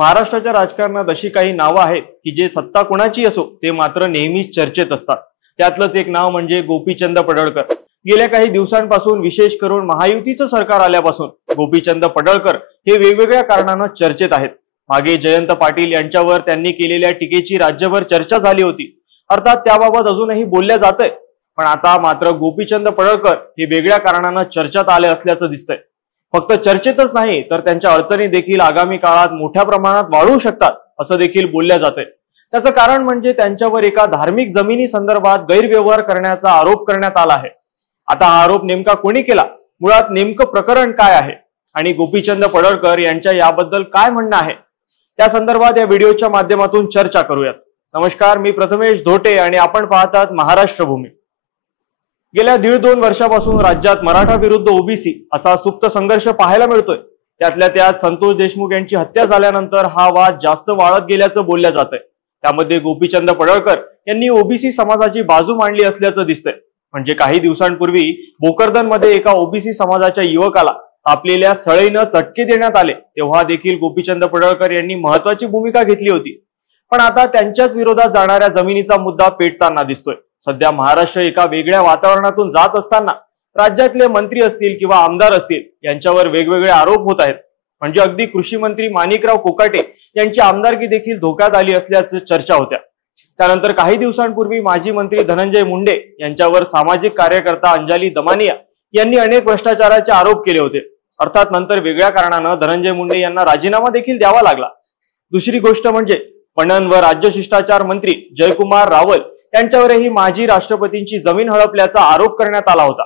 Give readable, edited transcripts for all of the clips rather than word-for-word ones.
महाराष्ट्राच्या राजकारणात अशी काही नावं आहेत की जे सत्ता कोणाची असो ते मात्र नेहमीच चर्चेत असतात। त्यातलंच एक नाव म्हणजे गोपीचंद पडळकर। गेल्या काही दिवसांपासून विशेष करून महायुतीचं सरकार आल्यापासून गोपीचंद पडळकर हे वेगवेगळ्या कारणानं चर्चेत आहेत। मागे जयंत पाटील यांच्यावर त्यांनी केलेल्या टीकेची राज्यभर चर्चा झाली होती, अर्थात त्याबाबत अजूनही बोलल्या जातंय। पण आता मात्र गोपीचंद पडळकर हे वेगळ्या कारणानं चर्चेत आले असल्याचं दिसतंय। फक्त चर्चेतच नाही तर त्यांच्या अडचणी देखील आगामी काळात मोठ्या प्रमाणात वाढू शकतात असं देखील बोलल्या जातंय। त्याचं कारण म्हणजे त्यांच्यावर एका धार्मिक जमिनी संदर्भात गैरव्यवहार करण्याचा आरोप करण्यात आला आहे। आता हा आरोप नेमका कोणी केला, मुळात नेमकं प्रकरण काय आहे आणि गोपीचंद पडळकर यांच्या याबद्दल काय म्हणणं आहे, त्या संदर्भात या व्हिडिओच्या माध्यमातून चर्चा करूयात। नमस्कार, मी प्रथमेश धोटे आणि आपण पाहतात महाराष्ट्र भूमी। गेल्या 1.5-2 वर्षापासून राज्यात मराठा विरुद्ध ओबीसी असा सुप्त संघर्ष पाहायला मिळतोय। त्यातल्या त्यात संतोष देशमुख यांची हत्या झाल्यानंतर हा वाद जास्त वाढत गेल्याचं बोलल्या जातंय। त्यामध्ये गोपीचंद पडळकर यांनी ओबीसी समाजाची बाजू मांडली असल्याचं दिसतंय। म्हणजे काही दिवसांपूर्वी भोकरदनमध्ये एका ओबीसी समाजाच्या युवकाला तापलेल्या सळईनं चटके देण्यात आले, तेव्हा देखील गोपीचंद पडळकर यांनी महत्त्वाची भूमिका घेतली होती। पण आता त्यांच्याच विरोधात जाणाऱ्या जमिनीचा मुद्दा पेटताना दिसतोय। सध्या महाराष्ट्र एका वेगळ्या वातावरणातून जात असताना राज्यातले मंत्री असतील किंवा आमदार असतील यांच्यावर वेगवेगळे आरोप होत आहेत। म्हणजे अगदी कृषी मंत्री माणिकराव कोकाटे यांची आमदारकी देखील धोक्यात आली असल्याचं चर्चा होत्या। त्यानंतर काही दिवसांपूर्वी माजी मंत्री धनंजय मुंडे यांच्यावर सामाजिक कार्यकर्ता अंजली दमानिया यांनी अनेक भ्रष्टाचाराचे आरोप केले होते। अर्थात नंतर वेगळ्या कारणानं धनंजय मुंडे यांना राजीनामा देखील द्यावा लागला। दुसरी गोष्ट म्हणजे पणन व राज्य शिष्टाचार मंत्री जयकुमार रावल यांच्यावरही माजी राष्ट्रपतींची जमीन हडपल्याचा आरोप करण्यात आला होता।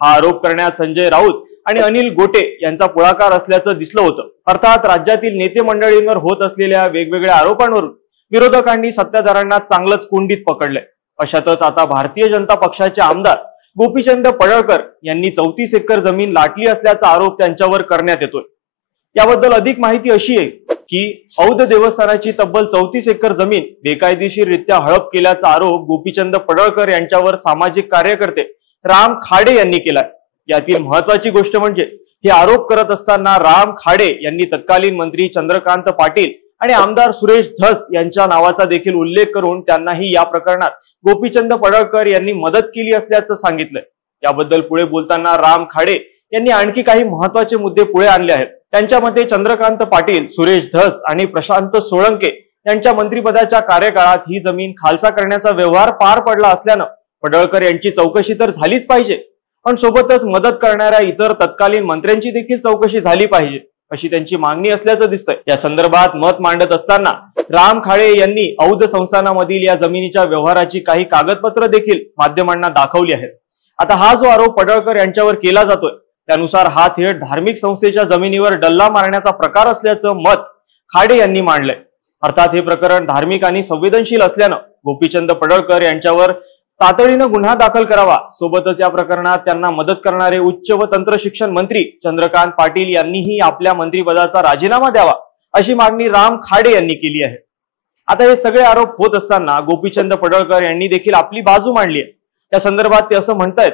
हा आरोप करण्यात संजय राऊत आणि अनिल गोटे यांचा पुढाकार असल्याचं दिसलं होतं। अर्थात राज्यातील नेते मंडळींवर होत असलेल्या वेगवेगळ्या आरोपांवरून विरोधकांनी सत्ताधाऱ्यांना चांगलंच कोंडीत पकडलंय। अशातच आता भारतीय जनता पक्षाचे आमदार गोपीचंद पडळकर यांनी 34 एकर जमीन लाटली असल्याचा आरोप त्यांच्यावर करण्यात येतोय। याबद्दल अधिक माहिती अशी आहे की औध देवस्थानाची तब्बल 34 एकर जमीन बेकायदेशीररित्या हडप केल्याचा आरोप गोपीचंद पडळकर यांच्यावर सामाजिक कार्यकर्ते राम खाडे यांनी केलाय। यातील महत्त्वाची गोष्ट म्हणजे हे आरोप करत असताना राम खाडे यांनी तत्कालीन मंत्री चंद्रकांत पाटील आणि आमदार सुरेश धस यांच्या नावाचा देखील उल्लेख करून त्यांनाही या प्रकरणात गोपीचंद पडळकर यांनी मदत केली असल्याचं सांगितलंय। याबद्दल पुढे बोलताना राम खाडे यांनी आणखी काही महत्त्वाचे मुद्दे पुढे आणले आहेत। त्यांच्या मते चंद्रकांत पाटील, सुरेश धस आणि प्रशांत सोळंके यांच्या मंत्रिपदाच्या कार्यकाळात ही जमीन खालसा करण्याचा व्यवहार पार पडला असल्यानं पडळकर यांची चौकशी तर झालीच पाहिजे, पण सोबतच मदत करणाऱ्या इतर तत्कालीन मंत्र्यांची देखील चौकशी झाली पाहिजे अशी त्यांची मागणी असल्याचं दिसतंय। या संदर्भात मत मांडत असताना राम खाडे यांनी औध संस्थानामधील या जमिनीच्या व्यवहाराची काही कागदपत्र देखील माध्यमांना दाखवली आहेत। आता हा जो आरोप पडळकर यांच्यावर केला जातोय त्यानुसार हा थेट धार्मिक संस्थेच्या जमिनीवर डल्ला मारण्याचा प्रकार असल्याचं मत खाडे यांनी मांडलंय। अर्थात हे प्रकरण धार्मिक आणि संवेदनशील असल्यानं गोपीचंद पडळकर यांच्यावर तातडीनं गुन्हा दाखल करावा, सोबतच या प्रकरणात त्यांना मदत करणारे उच्च व तंत्र शिक्षण मंत्री चंद्रकांत पाटील यांनीही आपल्या मंत्रिपदाचा राजीनामा द्यावा अशी मागणी राम खाडे यांनी केली आहे। आता हे सगळे आरोप होत असताना गोपीचंद पडळकर यांनी देखील आपली बाजू मांडली आहे। या संदर्भात ते असं म्हणतायत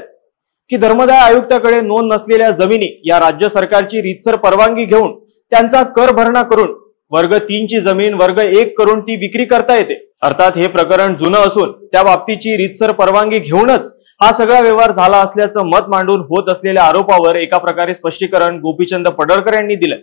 की धर्मदाय आयुक्ताकडे नोंद नसलेल्या जमिनी या राज्य सरकारची रीतसर परवानगी घेऊन त्यांचा कर भरणा करून वर्ग 3 ची जमीन वर्ग 1 करून ती विक्री करता येते। अर्थात हे प्रकरण जुनं असून त्या बाबतीची रीतसर परवानगी घेऊनच हा सगळा व्यवहार झाला असल्याचं मत मांडून होत असलेल्या आरोपावर एका प्रकारे स्पष्टीकरण गोपीचंद पडळकर यांनी दिलंय।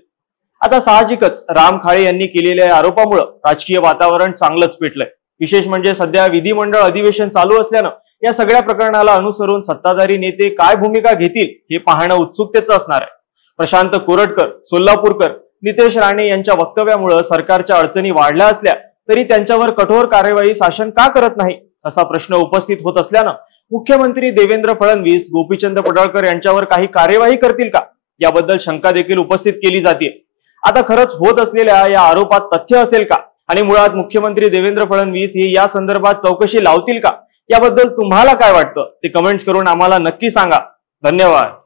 आता साहजिकच राम खाडे यांनी केलेल्या आरोपामुळे राजकीय वातावरण चांगलंच पेटलंय। विशेष म्हणजे सध्या विधिमंडळ अधिवेशन चालू असल्यानं या सगळ्या प्रकरणाला अनुसरून सत्ताधारी नेते काय भूमिका घेतील हे पाहणं उत्सुकतेचं असणार आहे। प्रशांत कोरटकर, सोलापूरकर, नितेश राणे यांच्या वक्तव्यामुळे सरकारच्या अडचणी वाढल्या असल्या तरी त्यांच्यावर कठोर कार्यवाही शासन का करत नाही असा प्रश्न उपस्थित होत असल्यानं मुख्यमंत्री देवेंद्र फडणवीस गोपीचंद पडळकर यांच्यावर काही कार्यवाही करतील का याबद्दल शंका देखील उपस्थित केली जाते। आता खरंच होत असलेल्या या आरोपात तथ्य असेल का आणि मुळात मुख्यमंत्री देवेंद्र फडणवीस हे या संदर्भात चौकशी लावतील का, याबद्दल तुम्हाला काय वाटतं ते कमेंट्स करून आम्हाला नक्की सांगा। धन्यवाद।